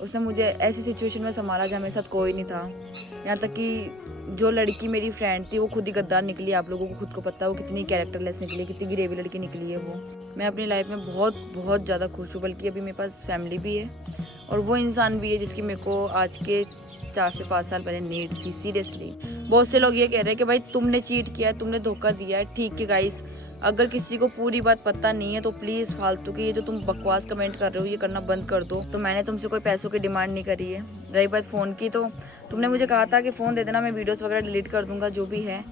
उसने मुझे ऐसी सिचुएशन में संभाला जहाँ मेरे साथ कोई नहीं था। यहाँ तक कि जो लड़की मेरी फ्रेंड थी वो खुद ही गद्दार निकली। आप लोगों को खुद को पता है वो कितनी कैरेक्टरलेस निकली है, कितनी गिरेवी लड़की निकली है वो। मैं अपनी लाइफ में बहुत बहुत ज़्यादा खुश हूँ, बल्कि अभी मेरे पास फैमिली भी है और वो इंसान भी है जिसकी मेरे को आज के 4 से 5 साल पहले नीड थी। सीरियसली बहुत से लोग ये कह रहे हैं कि भाई तुमने चीट किया है, तुमने धोखा दिया है। ठीक है गाइस, अगर किसी को पूरी बात पता नहीं है तो प्लीज़ फालतू की ये जो तुम बकवास कमेंट कर रहे हो ये करना बंद कर दो। तो मैंने तुमसे कोई पैसों की डिमांड नहीं करी है। रही बात फ़ोन की, तो तुमने मुझे कहा था कि फ़ोन दे देना, मैं वीडियोस वगैरह डिलीट कर दूंगा जो भी है।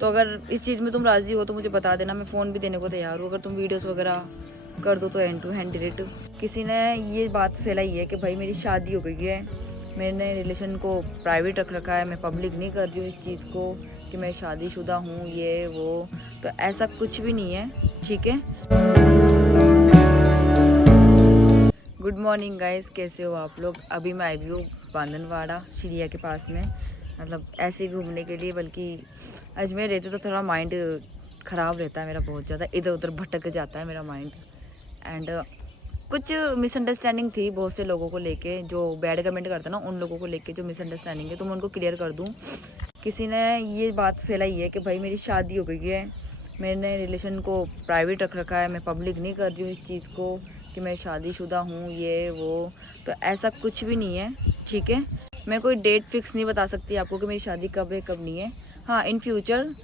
तो अगर इस चीज़ में तुम राज़ी हो तो मुझे बता देना, मैं फ़ोन भी देने को तैयार हूँ। अगर तुम वीडियोस वगैरह कर दो तो हैंड टू हैंड डिलीट। किसी ने ये बात फैलाई है कि भाई मेरी शादी हो गई है, मैंने रिलेशन को प्राइवेट रख रखा है, मैं पब्लिक नहीं कर रही हूँ इस चीज़ को कि मैं शादीशुदा हूँ ये वो। तो ऐसा कुछ भी नहीं है, ठीक है। गुड मॉर्निंग गाइस, कैसे हो आप लोग। अभी मैं आई हुई हूँ बांधनवाड़ा चिड़िया के पास में, मतलब ऐसे ही घूमने के लिए। बल्कि अजमेर रहते तो थोड़ा माइंड ख़राब रहता है मेरा, बहुत ज़्यादा इधर उधर भटक जाता है मेरा माइंड। एंड कुछ मिसअंडरस्टैंडिंग थी बहुत से लोगों को लेके, जो बैड कमेंट करते हैं ना उन लोगों को लेके जो मिसअंडरस्टैंडिंग है, तो मैं उनको क्लियर कर दूं। किसी ने ये बात फैलाई है कि भाई मेरी शादी हो गई है, मैंने रिलेशन को प्राइवेट रख रखा है, मैं पब्लिक नहीं कर रही हूँ इस चीज़ को कि मैं शादीशुदा हूँ ये वो। तो ऐसा कुछ भी नहीं है, ठीक है। मैं कोई डेट फिक्स नहीं बता सकती आपको कि मेरी शादी कब है कब नहीं है। हाँ, इन फ्यूचर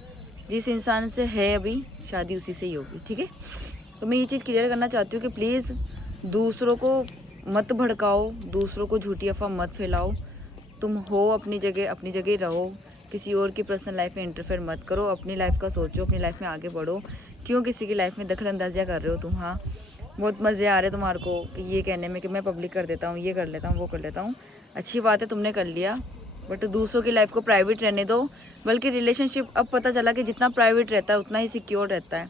जिस इंसान से है अभी शादी उसी से ही होगी, ठीक है। तो मैं ये चीज़ क्लियर करना चाहती हूँ कि प्लीज़ दूसरों को मत भड़काओ, दूसरों को झूठी अफवाह मत फैलाओ। तुम हो अपनी जगह रहो, किसी और की पर्सनल लाइफ में इंटरफेयर मत करो। अपनी लाइफ का सोचो, अपनी लाइफ में आगे बढ़ो। क्यों किसी की लाइफ में दखल अंदाजियाँ कर रहे हो तुम। हाँ, बहुत मज़े आ रहे तुम्हारे को कि ये कहने में कि मैं पब्लिक कर देता हूँ, ये कर लेता हूँ, वो कर लेता हूँ। अच्छी बात है तुमने कर लिया, बट दूसरों की लाइफ को प्राइवेट रहने दो। बल्कि रिलेशनशिप अब पता चला कि जितना प्राइवेट रहता है उतना ही सिक्योर रहता है।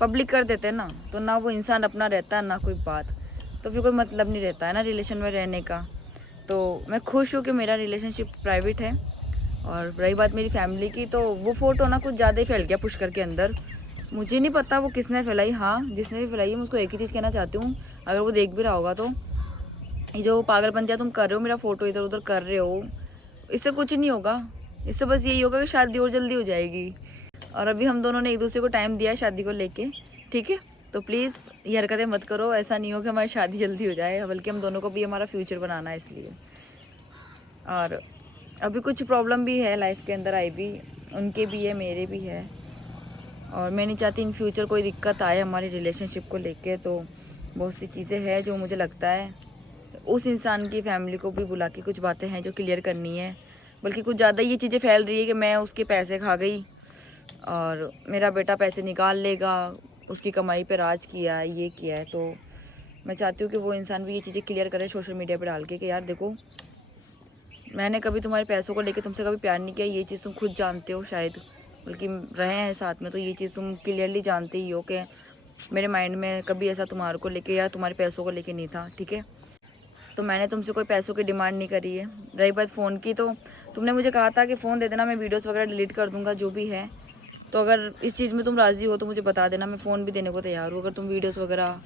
पब्लिक कर देते हैं ना तो ना वो इंसान अपना रहता है ना कोई बात, तो फिर कोई मतलब नहीं रहता है ना रिलेशन में रहने का। तो मैं खुश हूँ कि मेरा रिलेशनशिप प्राइवेट है। और रही बात मेरी फैमिली की, तो वो फ़ोटो ना कुछ ज़्यादा ही फैल गया पुष्कर के अंदर। मुझे नहीं पता वो किसने फैलाई। हाँ, जिसने भी फैलाई है मैं उसको एक ही चीज़ कहना चाहती हूँ, अगर वो देख भी रहा होगा तो ये जो पागलपंतियाँ तुम कर रहे हो, मेरा फ़ोटो इधर उधर कर रहे हो, इससे कुछ नहीं होगा। इससे बस यही होगा कि शादी और जल्दी हो जाएगी। और अभी हम दोनों ने एक दूसरे को टाइम दिया है शादी को लेके, ठीक है। तो प्लीज़ ये हरकतें मत करो। ऐसा नहीं हो कि हमारी शादी जल्दी हो जाए, बल्कि हम दोनों को भी हमारा फ्यूचर बनाना है इसलिए। और अभी कुछ प्रॉब्लम भी है लाइफ के अंदर आई भी, उनके भी है मेरे भी है। और मैं नहीं चाहती इन फ्यूचर कोई दिक्कत आए हमारी रिलेशनशिप को लेके। तो बहुत सी चीज़ें हैं जो मुझे लगता है उस इंसान की फैमिली को भी बुला के कुछ बातें हैं जो क्लियर करनी है। बल्कि कुछ ज़्यादा ये चीज़ें फैल रही है कि मैं उसके पैसे खा गई और मेरा बेटा पैसे निकाल लेगा, उसकी कमाई पे राज किया है, ये किया है। तो मैं चाहती हूँ कि वो इंसान भी ये चीज़ें क्लियर करे सोशल मीडिया पे डाल के कि यार देखो, मैंने कभी तुम्हारे पैसों को लेके तुमसे कभी प्यार नहीं किया, ये चीज़ तुम खुद जानते हो शायद, बल्कि रहे हैं साथ में तो ये चीज़ तुम क्लियरली जानते ही हो कि मेरे माइंड में कभी ऐसा तुम्हारे को लेके या तुम्हारे पैसों को लेके नहीं था, ठीक है। तो मैंने तुमसे कोई पैसों की डिमांड नहीं करी है। रही बात फ़ोन की, तो तुमने मुझे कहा था कि फ़ोन दे देना, मैं वीडियोस वगैरह डिलीट कर दूंगा जो भी है। तो अगर इस चीज़ में तुम राज़ी हो तो मुझे बता देना, मैं फ़ोन भी देने को तैयार हूँ। अगर तुम वीडियोस वगैरह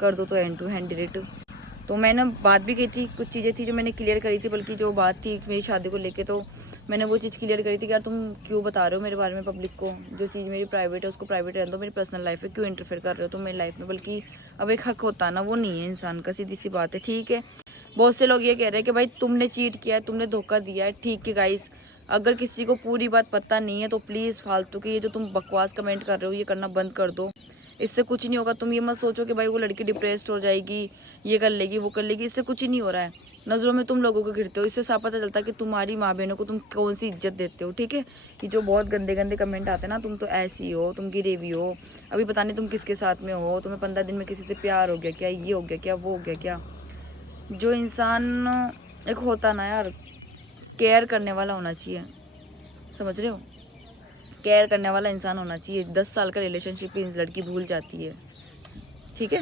कर दो तो हैंड टू हैंड डिलीट। तो मैंने बात भी की थी, कुछ चीज़ें थी जो मैंने क्लियर करी थी। बल्कि जो बात थी मेरी शादी को लेके, तो मैंने वो चीज़ क्लियर करी थी कि यार तुम क्यों बता रहे हो मेरे बारे में पब्लिक को। जो चीज़ मेरी प्राइवेट है उसको प्राइवेट रहने दो, मेरी पर्सनल लाइफ है क्यों इंटरफेयर कर रहे हो तुम मेरी लाइफ में। बल्कि अब एक हक होता है ना, वो नहीं है इंसान का, सीधी सी बात है, ठीक है। बहुत से लोग ये कह रहे हैं कि भाई तुमने चीट किया है, तुमने धोखा दिया है। ठीक है गाइस, अगर किसी को पूरी बात पता नहीं है तो प्लीज़ फालतू की ये जो तुम बकवास कमेंट कर रहे हो ये करना बंद कर दो। इससे कुछ नहीं होगा। तुम ये मत सोचो कि भाई वो लड़की डिप्रेस्ड हो जाएगी, ये कर लेगी वो कर लेगी, इससे कुछ ही नहीं हो रहा है। नज़रों में तुम लोगों को गिरते हो, इससे साफ पता चलता है कि तुम्हारी माँ बहनों को तुम कौन सी इज्जत देते हो, ठीक है। ये जो बहुत गंदे गंदे कमेंट आते हैं ना, तुम तो ऐसी हो, तुम गिरेवी हो, अभी पता नहीं तुम किसके साथ में हो, तुम्हें 15 दिन में किसी से प्यार हो गया क्या, ये हो गया क्या, वो हो गया क्या। जो इंसान एक होता ना यार, केयर करने वाला होना चाहिए, समझ रहे हो। केयर करने वाला इंसान होना चाहिए। 10 साल का रिलेशनशिप भी लड़की भूल जाती है, ठीक है।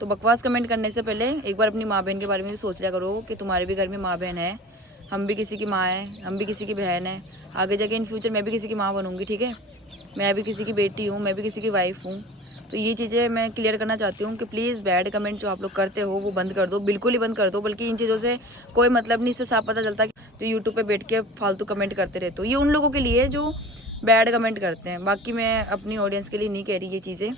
तो बकवास कमेंट करने से पहले एक बार अपनी माँ बहन के बारे में भी सोच लिया करो कि तुम्हारे भी घर में माँ बहन है। हम भी किसी की माँ है, हम भी किसी की बहन है। आगे जाके इन फ्यूचर मैं भी किसी की माँ बनूंगी, ठीक है। मैं भी किसी की बेटी हूँ, मैं भी किसी की वाइफ हूँ। तो ये चीज़ें मैं क्लियर करना चाहती हूँ कि प्लीज़ बैड कमेंट जो आप लोग करते हो वो बंद कर दो, बिल्कुल ही बंद कर दो। बल्कि इन चीज़ों से कोई मतलब नहीं, इससे साफ पता चलता है कि जो यूट्यूब पे बैठ के फालतू कमेंट करते रहते हो। ये उन लोगों के लिए जो बैड कमेंट करते हैं, बाकी मैं अपनी ऑडियंस के लिए नहीं कह रही ये चीज़ें।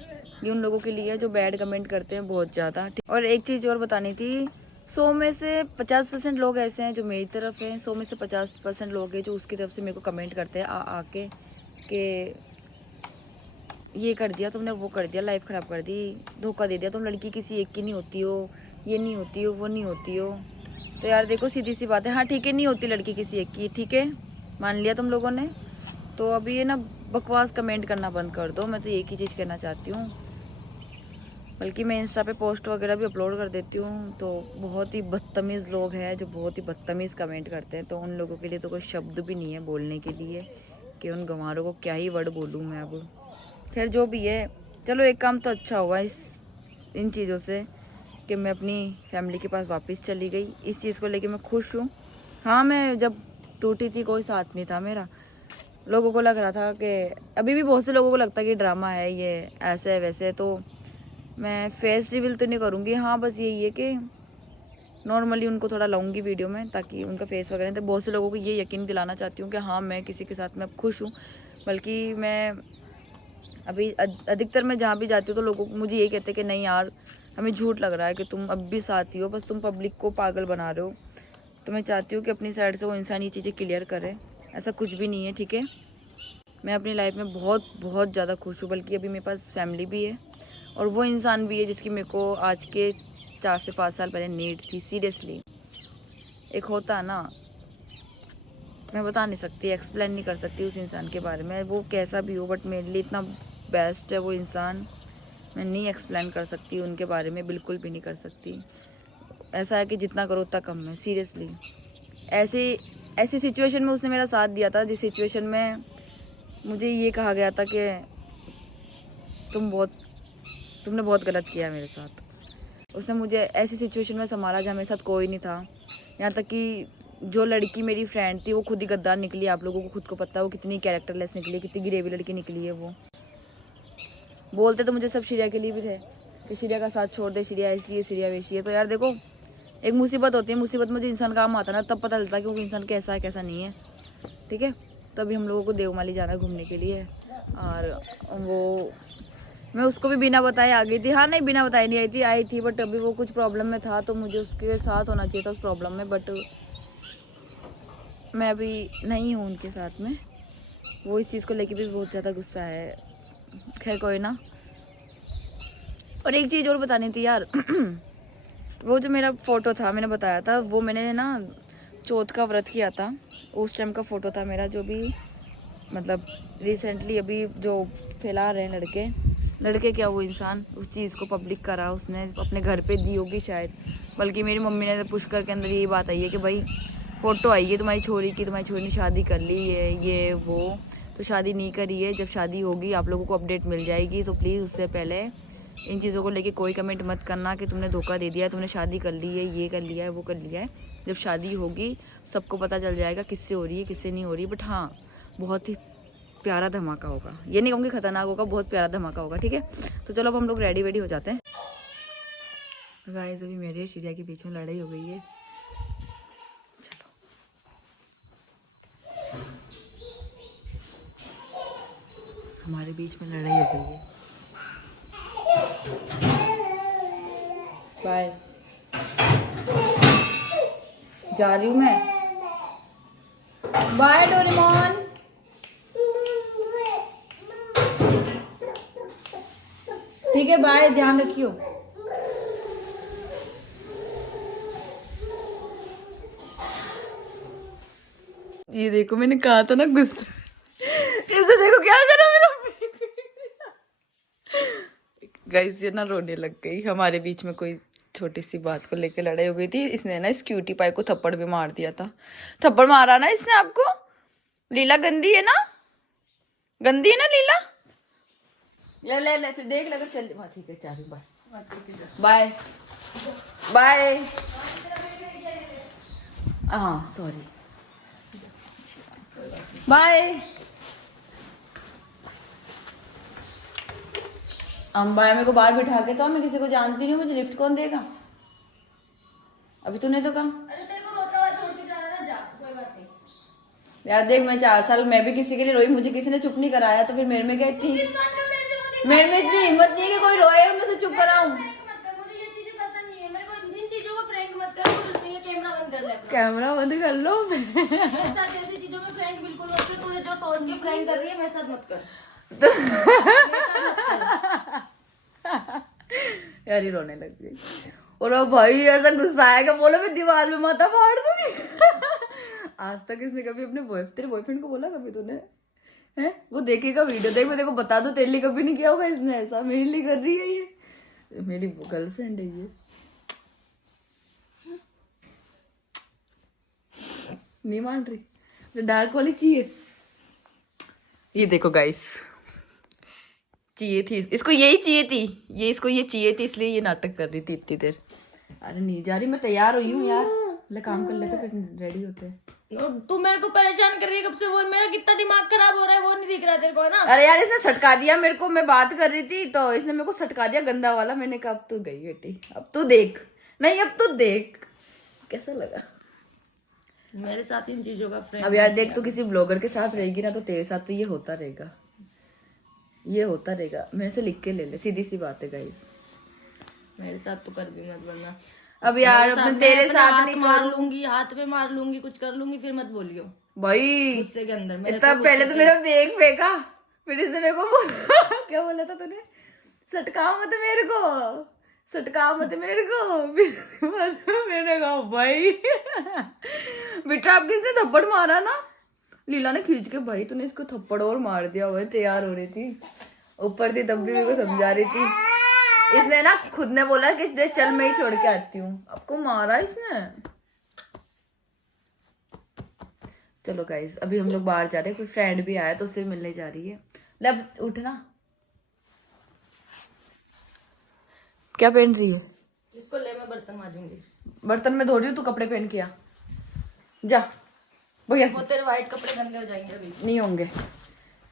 ये उन लोगों के लिए जो बैड कमेंट करते हैं बहुत ज़्यादा। और एक चीज़ और बतानी थी, 100 में से 50% लोग ऐसे हैं जो मेरी तरफ हैं, 100 में से 50% लोग हैं जो उसकी तरफ से मेरे को कमेंट करते हैं आके कि ये कर दिया तुमने, वो कर दिया, लाइफ ख़राब कर दी, धोखा दे दिया, तुम लड़की किसी एक की नहीं होती हो, ये नहीं होती हो, वो नहीं होती हो। तो यार देखो सीधी सी बात है, हाँ ठीक है, नहीं होती लड़की किसी एक की, ठीक है, मान लिया तुम लोगों ने। तो अभी ये ना बकवास कमेंट करना बंद कर दो, मैं तो एक ही चीज़ कहना चाहती हूँ। बल्कि मैं इंस्टा पे पोस्ट वगैरह भी अपलोड कर देती हूँ, तो बहुत ही बदतमीज़ लोग हैं जो बहुत ही बदतमीज़ कमेंट करते हैं। तो उन लोगों के लिए तो कोई शब्द भी नहीं है बोलने के लिए कि उन गंवारों को क्या ही वर्ड बोलूँ मैं अब। खैर जो भी है, चलो एक काम तो अच्छा हुआ इन चीज़ों से कि मैं अपनी फैमिली के पास वापस चली गई। इस चीज़ को लेके मैं खुश हूँ। हाँ, मैं जब टूटी थी कोई साथ नहीं था मेरा। लोगों को लग रहा था कि, अभी भी बहुत से लोगों को लगता है कि ड्रामा है, ये ऐसे है वैसे। तो मैं फेस रिवील तो नहीं करूँगी, हाँ बस यही है कि नॉर्मली उनको थोड़ा लाऊंगी वीडियो में ताकि उनका फेस वगैरह। तो बहुत से लोगों को ये यकीन दिलाना चाहती हूँ कि हाँ मैं किसी के साथ में अब खुश हूँ। बल्कि मैं अभी अधिकतर मैं जहाँ भी जाती हूँ तो लोगों को मुझे यही कहते हैं कि नहीं यार, हमें झूठ लग रहा है कि तुम अब भी साथी हो, बस तुम पब्लिक को पागल बना रहे हो। तो मैं चाहती हूँ कि अपनी साइड से वो इंसान ये चीज़ें क्लियर करे, ऐसा कुछ भी नहीं है, ठीक है। मैं अपनी लाइफ में बहुत बहुत ज़्यादा खुश हूँ। बल्कि अभी मेरे पास फैमिली भी है और वो इंसान भी है जिसकी मेरे को आज के 4 से 5 साल पहले नीड थी। सीरियसली एक होता है ना, मैं बता नहीं सकती, एक्सप्लेन नहीं कर सकती उस इंसान के बारे में, वो कैसा भी हो, बट मेरे लिए इतना बेस्ट है वो इंसान, मैं नहीं एक्सप्लेन कर सकती उनके बारे में, बिल्कुल भी नहीं कर सकती। ऐसा है कि जितना करो उतना कम है, सीरियसली। ऐसी ऐसी सिचुएशन में उसने मेरा साथ दिया था जिस सिचुएशन में मुझे ये कहा गया था कि तुमने बहुत गलत किया मेरे साथ। उसने मुझे ऐसी सिचुएशन में संभाला जहाँ मेरे साथ कोई नहीं था। यहाँ तक कि जो लड़की मेरी फ्रेंड थी वो खुद ही गद्दार निकली। आप लोगों को खुद को पता है वो कितनी कैरेक्टरलेस निकली है, कितनी गिरेवी लड़की निकली है वो। बोलते तो मुझे सब श्रिया के लिए भी थे कि श्रिया का साथ छोड़ दे, श्रिया ऐसी है, श्रिया वैसी है। तो यार देखो, एक मुसीबत होती है, मुसीबत में जो इंसान काम आता है ना, तब पता चलता है कि वो इंसान कैसा है कैसा नहीं है, ठीक है। तभी हम लोगों को देवमाली जाना है घूमने के लिए। और वो मैं उसको भी बिना बताए आ गई थी। हाँ नहीं, बिना बताए नहीं आई थी, बट अभी वो कुछ प्रॉब्लम में था तो मुझे उसके साथ होना चाहिए था उस प्रॉब्लम में। बट मैं अभी नहीं हूँ उनके साथ में। वो इस चीज़ को लेके भी बहुत ज़्यादा गुस्सा है। खैर कोई ना। और एक चीज़ और बतानी थी यार वो जो मेरा फ़ोटो था, मैंने बताया था, वो मैंने ना चौथ का व्रत किया था, उस टाइम का फ़ोटो था मेरा, जो भी मतलब रिसेंटली अभी जो फैला रहे हैं लड़के क्या वो इंसान उस चीज़ को पब्लिक करा, उसने अपने घर पे दी होगी शायद। बल्कि मेरी मम्मी ने पुष्कर के अंदर यही बात आई है कि भाई फ़ोटो आई है तुम्हारी छोरी की, तुम्हारी छोरी ने शादी कर ली है, ये वो। तो शादी नहीं करी है, जब शादी होगी आप लोगों को अपडेट मिल जाएगी। तो प्लीज़ उससे पहले इन चीज़ों को लेके कोई कमेंट मत करना कि तुमने धोखा दे दिया है, तुमने शादी कर ली है, ये कर लिया है, वो कर लिया है। जब शादी होगी सबको पता चल जाएगा किससे हो रही है किससे नहीं हो रही। बट हाँ, बहुत ही प्यारा धमाका होगा, ये नहीं कहूँगी खतरनाक होगा, बहुत प्यारा धमाका होगा, ठीक है। तो चलो अब हम लोग रेडी वेडी हो जाते हैं। गाइस अभी मेरे श्रिया के बीच में लड़ाई हो गई है। चलो हमारे बीच में लड़ाई हो गई है। बाय, जा रही हूँ मैं। Bye Doraemon. ठीक है बाय, ध्यान रखियो। ये देखो मैंने कहा था ना गुस्सा, इसे देखो क्या करा मेरा। गाइस ये ना रोने लग गई। हमारे बीच में कोई छोटी सी बात को लेकर लड़ाई हो गई थी। इसने ना इस क्यूटी पाई को थप्पड़ भी मार दिया था। थप्पड़ मारा ना इसने आपको। लीला गंदी है ना, गंदी है ना लीला। ले फिर देख लगा चल। हाँ ठीक है, चालू बाय बाय। हाँ सॉरी, बाय। अम्बाया मेरे को बाहर बिठा के, तो मैं किसी को जानती नहीं हूँ, मुझे लिफ्ट कौन देगा? अभी तूने तो कहा। अरे तेरे को रोता हुआ छोड़ के जाना ना, जा कोई बात नहीं। यार देख, मैं 4 साल मैं भी किसी के लिए रोई, मुझे किसी ने चुप नहीं कराया, तो फिर मेरे में क्या इतनी, किस बात का मेरे से वो दिखा मेरे में इतनी हिम्मत नहीं है कि कोई रोए और मैं उसे चुप कराऊं। फ्रैंक मत कर, मुझे ये चीजें पसंद नहीं है। मेरे को इन चीजों को फ्रैंक मत कर, मुझे ये कैमरा बंद कर ले अपना। कैमरा बंद कर लो। मेरे साथ ऐसी चीजों में फ्रैंक बिल्कुल मत कर। तूने जो सोच के फ्रैंक कर रही है मेरे साथ मत कर। मेरे साथ मत कर। यार ये रोने लग गई। और अब भाई ऐसा गुस्सा आएगा, बोलो मैं दीवार में माथा फाड़ दूंगी। आज तक इसने कभी अपने तेरे बॉयफ्रेंड को बोला कभी तूने? है वो देखेगा वीडियो, देख मैं तेरे को बता दूं, तेरे लिए कभी नहीं किया होगा इसने ऐसा, मेरे लिए कर रही है ये, मेरी गर्लफ्रेंड है ये। नहीं मान रही, तो डार्क वाली चाहिए। ये देखो गाइस, चाहिए थी इसको, यही चाहिए थी ये, इसको ये चाहिए थी, इसलिए ये नाटक कर रही थी इतनी देर। अरे नहीं जा रही, मैं तैयार हुई हूँ यार, ले काम कर लेते फिर रेडी होते हैं। तू मेरे को परेशान कर रही है कब से, वो मेरा कितना दिमाग खराब हो रहा है वो नहीं दिख रहा तेरे को ना। अरे यार इसने सटका दिया मेरे को, मैं बात कर रही थी तो इसने मेरे को सटका दिया गंदा वाला। मैंने कहा अब तू गई बेटी, अब तू देख, नहीं अब तू देख कैसा लगा। मेरे साथ इन चीजों का फ्रेंड। अब यार देख, तू किसी ब्लॉगर के साथ रहेगी ना, तो तेरे साथ तो ये होता रहेगा, ये होता रहेगा। मेरे से लिख के ले ले, सीधी सी बात है गाइस। मेरे साथ तो कर भी मत बनना। अब यार मैं तेरे साथ नहीं मार लूंगी, हाथ पे मार लूंगी, कुछ कर लूंगी, फिर मत बोलियो भाई। गुस्से के अंदर इतना पहले तो मेरा बैग फेंका, फिर इसने मेरे को क्या बोला था तूने? सटका मत मेरे को, सटका मत मेरे को। फिर मैंने कहा भाई बेटा आप किसने थप्पड़ मारा ना? लीला ने खींच के, भाई तूने इसको थप्पड़ और मार दिया। वही तैयार हो रही थी, ऊपर थी, तब भी मेरे को समझा रही थी। इसने ना खुद ने बोला कि चल मैं ही छोड़ के आती हूँ, आपको मारा इसने। चलो गाइस, अभी हम लोग बाहर जा रहे हैं, कोई फ्रेंड भी आया तो उससे मिलने जा रही है। लब उठना, क्या पहन रही है? इसको ले, मैं बर्तन मांजूंगी। बर्तन में धो रही हूँ, तू कपड़े पहन के आ जा भैया। वो तेरे वाइट कपड़े गंदे हो जाएंगे अभी। नहीं होंगे।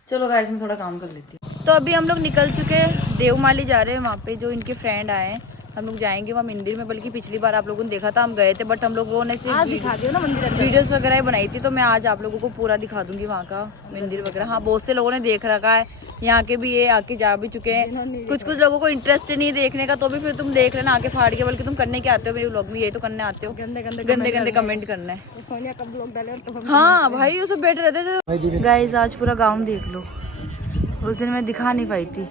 चलो गाइस मैं थोड़ा काम कर लेती हूँ। तो अभी हम लोग निकल चुके हैं, देवमाली जा रहे हैं, वहाँ पे जो इनके फ्रेंड आए हैं, हम लोग जाएंगे वहाँ मंदिर में। बल्कि पिछली बार आप लोगों ने देखा था, हम गए थे, बट हम लोगों ने सिर्फ दिखा दियो ना मंदिर, वीडियोस वगैरह बनाई थी। तो मैं आज आप लोगों को पूरा दिखा दूंगी वहाँ का मंदिर वगैरह। हाँ बहुत से लोगों ने देख रखा है, यहाँ के भी ये आके जा भी चुके हैं। कुछ कुछ लोगों को इंटरेस्ट नहीं देखने का, तो भी फिर तुम देख लेना आके फाड़ के। बल्कि तुम करने के आते हो मेरे व्लॉग में, यही तो करने आते हो, गंदे गंदे कमेंट करना है। सोनिया का ब्लॉग डाले तो हाँ भाई वो सब बैठे रहते थे। गाइस आज पूरा गाँव देख लो, उस दिन मैं दिखा नहीं पाई थी।